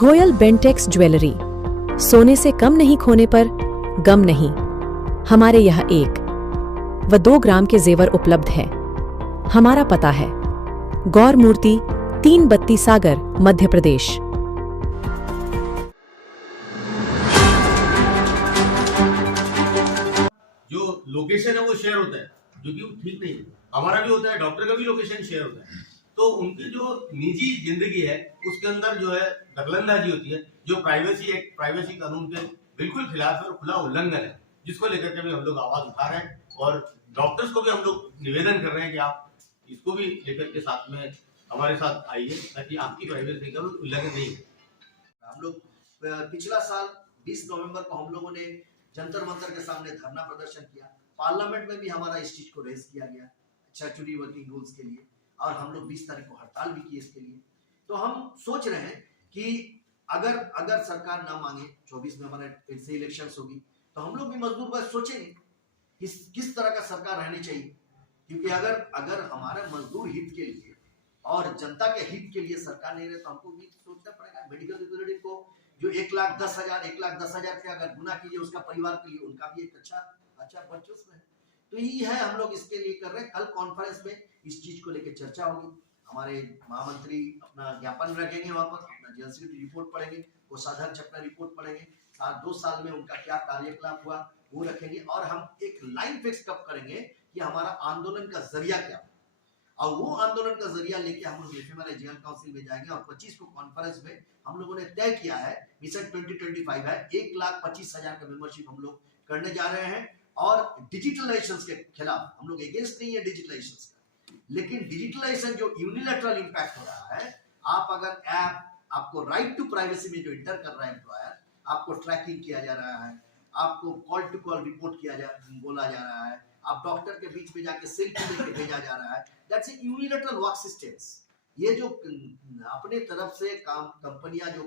Goyal Bentex jewellery, सोने से कम नहीं खोने पर गम नहीं। हमारे यहाँ 1 व 2 ग्राम के जेवर उपलब्ध हैं। हमारा पता है गौर मूर्ति, 3 बत्ती सागर, मध्य प्रदेश। जो लोकेशन है वो शेयर होता है, जो कि ठीक नहीं है। हमारा भी होता है, डॉक्टर का भी लोकेशन शेयर होता है। तो उनकी जो निजी जिंदगी है उसके अंदर जो है दखलंदाजी होती है, जो प्राइवेसी कानून के बिल्कुल खिलाफ है और खुला उल्लंघन है, जिसको लेकर के भी हम लोग आवाज उठा रहे हैं। और डॉक्टर्स को भी हम लोग निवेदन कर रहे हैं कि आप इसको भी लेकर के साथ में हमारे साथ आइए, ताकि आपकी प्राइवेसी का उल्लंघन नहीं हो। हम लोग पिछला साल 20 नवंबर को हम लोगों ने जंतर मंतर के सामने धरना प्रदर्शन किया। पार्लियामेंट में भी हमारा इस चीज को रेज किया गया स्टैट्यूटरी वर्किंग रूल्स के लिए, और हम लोग 20 तारीख को हड़ताल भी की इसके लिए। तो हम सोच रहे हैं कि अगर सरकार ना मांगे, 24 में हमारे फिर से इलेक्शंस होगी, तो हम लोग भी मजदूर बस सोचेंगे किस तरह का सरकार रहनी चाहिए। क्योंकि अगर हमारे मजदूर हित के लिए और जनता के हित के लिए सरकार नहीं रहे, तो हमको भी सोचना पड़ेगा। मेडिकल रिप्रेजेंटेटिव को जो 1,10,000 के अगर गुना कीजिए उसका परिवार के लिए, उनका भी एक अच्छा वर्चस्व है। तो यही है, हम लोग इसके लिए कर रहे हैं। कल कॉन्फ्रेंस में इस चीज को लेकर चर्चा होगी। हमारे महामंत्री अपना ज्ञापन रखेंगे, वहां पर अपना जेएलसी की रिपोर्ट पढ़ेंगे, कोषाध्यक्ष अपना रिपोर्ट पढ़ेंगे, 2 साल में उनका क्या कार्यकलाप हुआ वो रखेंगे। और हम एक लाइन फिक्स कब करेंगे कि हमारा आंदोलन का जरिया क्या, और वो आंदोलन का जरिया लेके हम लोग हमारे जेएल काउंसिल में जाएंगे। और 25 को कॉन्फ्रेंस में हम लोगों ने तय किया है, मिशन 2025 है, 1,25,000 का मेंबरशिप हम लोग करने जा रहे हैं। और डिजिटलाइजेशन के खिलाफ हम लोग अगेंस्ट नहीं है डिजिटलाइजेशन का, लेकिन डिजिटलाइजेशन जो यूनिलैटरल इंपैक्ट हो रहा है, आप अगर ऐप, आपको राइट टू प्राइवेसी में जो इंटर कर रहा है एम्प्लॉयर, आपको ट्रैकिंग किया जा रहा है, आपको कॉल टू कॉल रिपोर्ट बोला जा रहा है, आप डॉक्टर के बीच में जाके सेल्फी लेके भेजा जा रहा है, that's a unilateral work systems. ये जो अपने तरफ से काम कंपनियां जो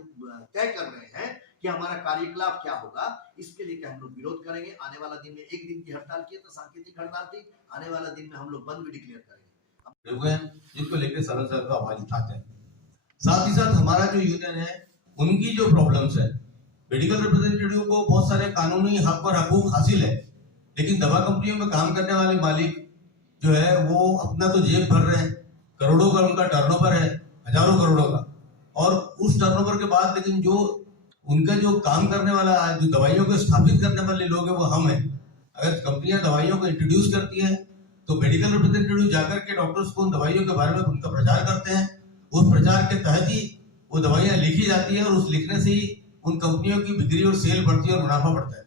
तय कर रहे हैं कि हमारा कार्यकलाप क्या होगा, इसके लिए हम लोग विरोध करेंगे। आने वाला दिन में 1 दिन की हड़ताल की तो सांकेतिक हड़ताल थी, आने वाला दिन में हम लोग बंद भी डिक्लेयर करेंगे, जिसको लेकर सरल का आवाज उठाते हैं। साथ ही साथ हमारा जो यूनियन है, उनकी जो प्रॉब्लम्स है, मेडिकल रिप्रेजेंटेटिव को बहुत सारे कानूनी हक और हकूक हासिल है, लेकिन दवा कंपनियों में काम करने वाले मालिक जो है वो अपना तो जेब भर रहे हैं, करोड़ों का उनका टर्नओवर है, हजारों करोड़ों का, और उस टर्नओवर के बाद लेकिन जो उनका जो काम करने वाला, जो दवाइयों को स्थापित करने वाले लोग हैं वो हम हैं। अगर कंपनियां दवाइयों को इंट्रोड्यूस करती हैं तो मेडिकल रिप्रेजेंटेटिव जाकर के डॉक्टर्स को उन दवाइयों के बारे में उनका प्रचार करते हैं। उस प्रचार के तहत ही वो दवाइयां लिखी जाती है, और उस लिखने से ही उन कंपनियों की बिक्री और सेल बढ़ती है और मुनाफा बढ़ता है।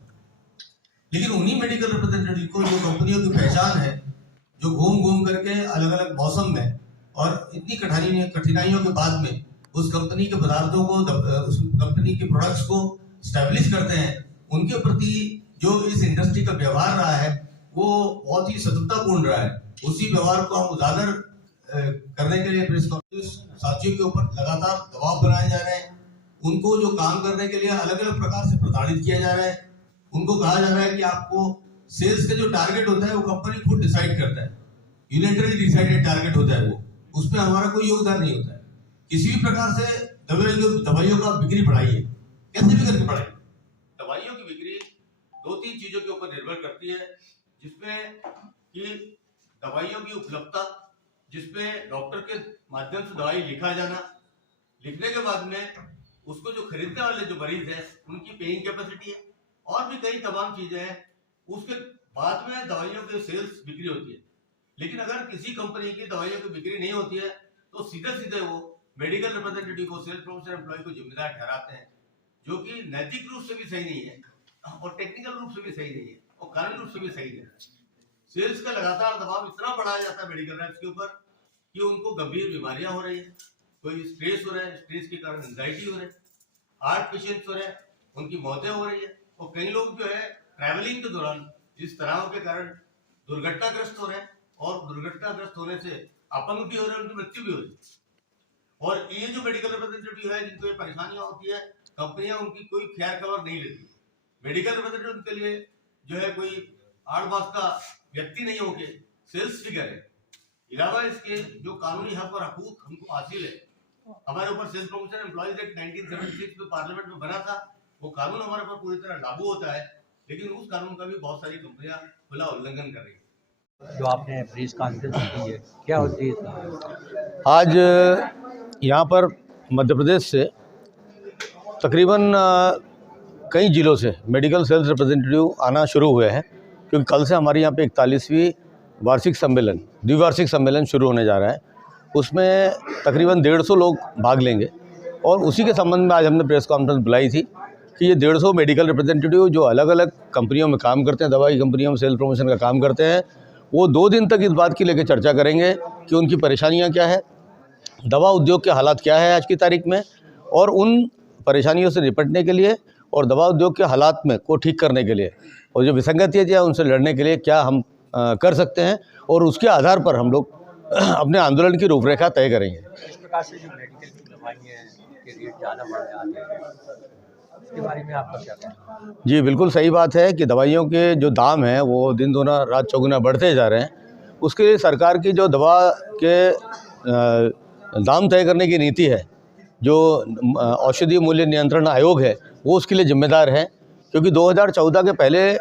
लेकिन उन्हीं मेडिकल रिप्रेजेंटेटिव को, जो कंपनियों की पहचान है, जो घूम घूम करके अलग अलग मौसम में और इतनी कठिनाइयों के बाद में उस कंपनी के पदार्थों को, उस कंपनी के प्रोडक्ट्स को स्टैब्लिश करते हैं, उनके प्रति जो इस इंडस्ट्री का व्यवहार रहा है वो बहुत ही शत्रुतापूर्ण रहा है। उसी व्यवहार को हम उजागर करने के लिए प्रेस कॉन्फ्रेंस साथियों के ऊपर लगातार दबाव बनाए जा रहे हैं। उनको जो काम करने के लिए अलग अलग प्रकार से प्रताड़ित किया जा रहा है। उनको कहा जा रहा है कि आपको सेल्स का जो टारगेट होता है वो कंपनी खुद डिसाइड करता है, यूनिलैटरली डिसाइडेड टारगेट होता है, वो उसमें हमारा कोई योगदान नहीं होता है। किसी भी प्रकार से दवाइयों का बिक्री बढ़ाइए, कैसे भी करके बढ़ाइए। दवाइयों की बिक्री 2-3 चीजों के ऊपर निर्भर करती है, जिसमें कि दवाइयों की उपलब्धता, जिसमें डॉक्टर के माध्यम से दवाई लिखा जाना, लिखने के बाद में उसको जो खरीदने वाले जो मरीज है उनकी पेइंग कैपेसिटी है, और भी कई तमाम चीजें हैं। उसके बाद में दवाइयों की सेल्स बिक्री होती है। लेकिन अगर किसी कंपनी की दवाइयों की बिक्री नहीं होती है तो सीधे वो मेडिकल रिप्रेजेंटेटिव को, सेल्स प्रमोशन एम्प्लॉय को जिम्मेदार ठहराते हैं, जो कि नैतिक रूप से भी सही नहीं है और टेक्निकल रूप से भी सही नहीं है और कानूनी रूप से भी सही नहीं है। सेल्स का लगातार दबाव इतना बढ़ाया जाता है मेडिकल रैप्स के ऊपर कि उनको गंभीर बीमारियां हो रही है, कोई स्ट्रेस हो रहा है, स्ट्रेस के कारण एंजाइटी हो रही है, हार्ट पेशेंट्स हो रहे हैं, उनकी मौतें हो रही है, और कई लोग जो है ट्रैवलिंग के दौरान इस तनाव के कारण दुर्घटनाग्रस्त हो रहे हैं, और दुर्घटनाग्रस्त होने से अपंग भी हो रहे हैं, उनकी मृत्यु भी हो रही है। और ये जो मेडिकल रिप्रेजेंटेटिव है जिनको ये परेशानियां होती है, कंपनियां उनकी कोई खैर खबर नहीं लेती। मेडिकल रिप्रेजेंटेटिव उनके लिए जो है कोई आड़बास का व्यक्ति नहीं होके सेल्स फिगर है। इलावा इसके जो कानूनी हक और हकूक हमको हासिल है हमारे ऊपर सेल्स प्रमोशन एम्प्लॉइज एक्ट 1976 में पार्लियामेंट में बना था, वो कानून हमारे ऊपर पूरी तरह लागू होता है, लेकिन उस कानून का भी बहुत सारी कंपनियां खुला उल्लंघन कर रही है। जो आपने प्रेस कॉन्फ्रेंस की है, क्या उद्देश्य था? आज यहाँ पर मध्य प्रदेश से तकरीबन कई जिलों से मेडिकल सेल्स रिप्रेजेंटेटिव आना शुरू हुए हैं, क्योंकि कल से हमारे यहाँ पे 41वीं वार्षिक सम्मेलन, द्विवार्षिक सम्मेलन शुरू होने जा रहा है। उसमें तकरीबन 150 लोग भाग लेंगे और उसी के संबंध में आज हमने प्रेस कॉन्फ्रेंस बुलाई थी कि ये 150 मेडिकल रिप्रेजेंटेटिव जो अलग अलग कंपनियों में काम करते हैं, दवाई कंपनियों में सेल प्रमोशन का काम करते हैं, वो 2 दिन तक इस बात की लेकर चर्चा करेंगे कि उनकी परेशानियाँ क्या है, दवा उद्योग के हालात क्या है आज की तारीख में, और उन परेशानियों से निपटने के लिए और दवा उद्योग के हालात में को ठीक करने के लिए और जो विसंगतियाँ हैं उनसे लड़ने के लिए क्या हम कर सकते हैं, और उसके आधार पर हम लोग अपने आंदोलन की रूपरेखा तय करेंगे। इस प्रकार से जो मेडिकल की दवाइयाँ के रेट ज़्यादा बढ़ जाते हैं, इसके बारे में आपका क्या कहना है? जी बिल्कुल सही बात है कि दवाइयों के जो दाम हैं वो दिन दूना रात चौगुना बढ़ते जा रहे हैं। उसके लिए सरकार की जो दवा के दाम तय करने की नीति है, जो औषधि मूल्य नियंत्रण आयोग है, वो उसके लिए जिम्मेदार है, क्योंकि 2014 के पहले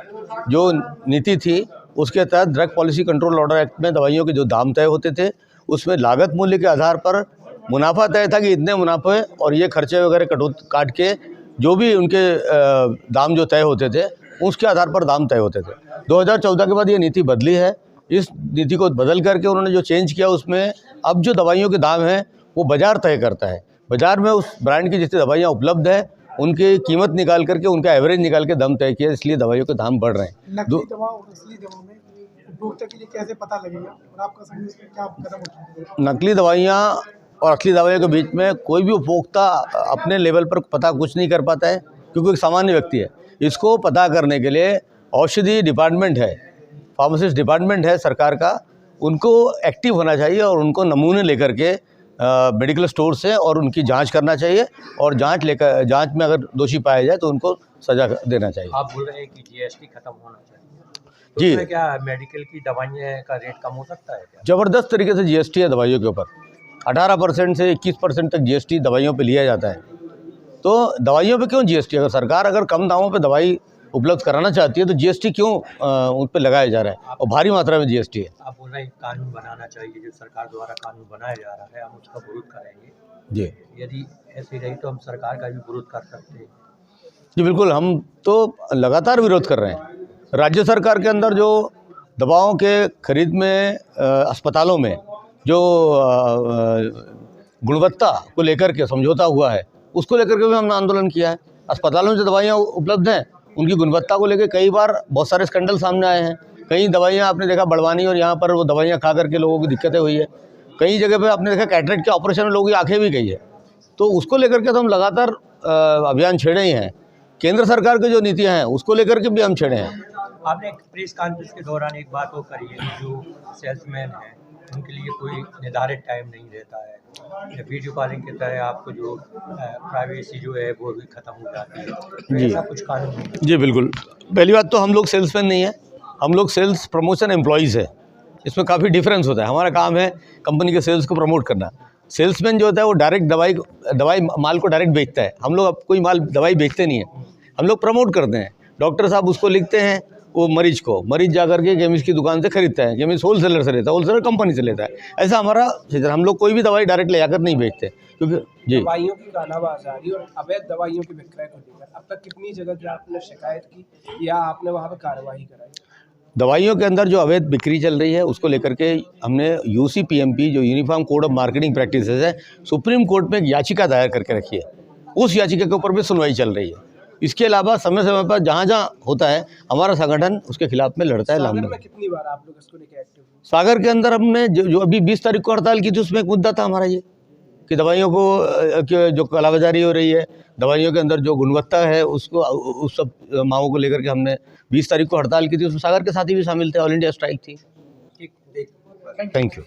जो नीति थी उसके तहत drug policy control order act में दवाइयों के जो दाम तय होते थे उसमें लागत मूल्य के आधार पर मुनाफा तय था कि इतने मुनाफे और ये खर्चे वगैरह काट के जो भी उनके दाम जो तय होते थे उसके आधार पर दाम तय होते थे। 2014 के बाद ये नीति बदली है। इस नीति को बदल करके उन्होंने जो चेंज किया उसमें अब जो दवाइयों के दाम हैं वो बाज़ार तय करता है। बाज़ार में उस ब्रांड की जितनी दवाइयाँ उपलब्ध है उनकी कीमत निकाल करके उनका एवरेज निकाल के दाम तय किया, इसलिए दवाइयों के दाम बढ़ रहे हैं। नकली दवा और असली दवा में उपभोक्ता के लिए कैसे पता लगेगा और आपका संघ इसमें क्या कदम उठाएगा? नकली दवाइयाँ और असली दवाइयों के बीच में कोई भी उपभोक्ता अपने लेवल पर पता कुछ नहीं कर पाता है, क्योंकि एक सामान्य व्यक्ति है। इसको पता करने के लिए औषधि डिपार्टमेंट है, फार्मासिस्ट डिपार्टमेंट है सरकार का, उनको एक्टिव होना चाहिए और उनको नमूने लेकर के मेडिकल स्टोर से और उनकी जांच करना चाहिए, और जांच में अगर दोषी पाया जाए तो उनको सजा देना चाहिए। आप बोल रहे हैं कि जीएसटी खत्म होना चाहिए, तो जी। उसमें क्या मेडिकल की दवाइयाँ का रेट कम हो सकता है क्या? ज़बरदस्त तरीके से जीएसटी है दवाइयों के ऊपर, 18% से 21% तक जीएसटी दवाइयों पे लिया जाता है। तो दवाइयों पे क्यों जीएसटी? अगर सरकार अगर कम दामों पे दवाई उपलब्ध कराना चाहती है तो जीएसटी क्यों उन पर लगाया जा रहा है, और भारी मात्रा में जीएसटी है। आप बोल रहे हैं कानून बनाना चाहिए, जो सरकार द्वारा कानून बनाया जा रहा है हम उसका विरोध करेंगे। जी यदि ऐसी रही तो हम सरकार का भी विरोध कर सकते हैं। जी बिल्कुल, हम तो लगातार विरोध कर रहे हैं। राज्य सरकार के अंदर जो दवाओं के खरीद में अस्पतालों में जो गुणवत्ता को लेकर के समझौता हुआ है उसको लेकर के भी हमने आंदोलन किया है। अस्पतालों में जो दवाइयाँ उपलब्ध हैं उनकी गुणवत्ता को लेकर कई बार बहुत सारे स्कैंडल सामने आए हैं। कई दवाइयाँ आपने देखा बढ़वानी और यहाँ पर वो दवाइयाँ खा करके लोगों की दिक्कतें हुई है। कई जगह पे आपने देखा कैटरेक्ट के ऑपरेशन में लोगों की आंखें भी गई है। तो उसको लेकर के तो हम लगातार अभियान छेड़े ही हैं। केंद्र सरकार की जो नीतियाँ हैं उसको लेकर के भी हम छेड़े हैं। आपने एक प्रेस कॉन्फ्रेंस के दौरान एक बात वो करी है कि जो सेल्समैन हैं उनके लिए कोई निर्धारित टाइम नहीं रहता है, वीडियो कॉलिंग के तहत आपको जो प्राइवेसी जो है वो भी ख़त्म हो जाती है, तो जी। ऐसा कुछ कानून नहीं है। जी बिल्कुल, पहली बात तो हम लोग सेल्समैन नहीं है, हम लोग सेल्स प्रमोशन एम्प्लॉइज़ है। इसमें काफ़ी डिफरेंस होता है। हमारा काम है कंपनी के सेल्स को प्रमोट करना। सेल्समैन जो होता है वो डायरेक्ट दवाई माल को डायरेक्ट बेचता है। हम लोग अब कोई माल दवाई बेचते नहीं है, हम लोग प्रमोट करते हैं। डॉक्टर साहब उसको लिखते हैं, वो मरीज जा करके केमिस्ट की दुकान से खरीदता है, केमिस्ट होलसेलर से लेता है, होलसेलर कंपनी से लेता है। ऐसा हमारा क्षेत्र, हम लोग कोई भी दवाई डायरेक्ट ले जाकर नहीं बेचते, क्योंकि जी दवाइयों की कालाबाजारी और अवैध दवाइयों के विक्रय को लेकर अब तक कितनी जगह की आपने शिकायत की या आपने वहाँ पर कार्रवाई कराई? दवाइयों के अंदर जो अवैध बिक्री चल रही है उसको लेकर के हमने यूसीपीएमपी जो uniform code of marketing practices है, सुप्रीम कोर्ट में एक याचिका दायर करके रखी है। उस याचिका के ऊपर भी सुनवाई चल रही है। इसके अलावा समय समय पर जहाँ जहाँ होता है हमारा संगठन उसके खिलाफ में लड़ता है। सागर में कितनी बार आप लोग इसको लेकर एक्टिव हुए? सागर के अंदर हमने जो अभी 20 तारीख को हड़ताल की थी उसमें एक मुद्दा था हमारा ये कि दवाइयों को जो कालाबाजारी हो रही है, दवाइयों के अंदर जो गुणवत्ता है उसको उस सब मांगों को लेकर के हमने 20 तारीख को हड़ताल की थी। उसमें सागर के साथी भी शामिल थे, ऑल इंडिया स्ट्राइक थी। ठीक, थैंक यू।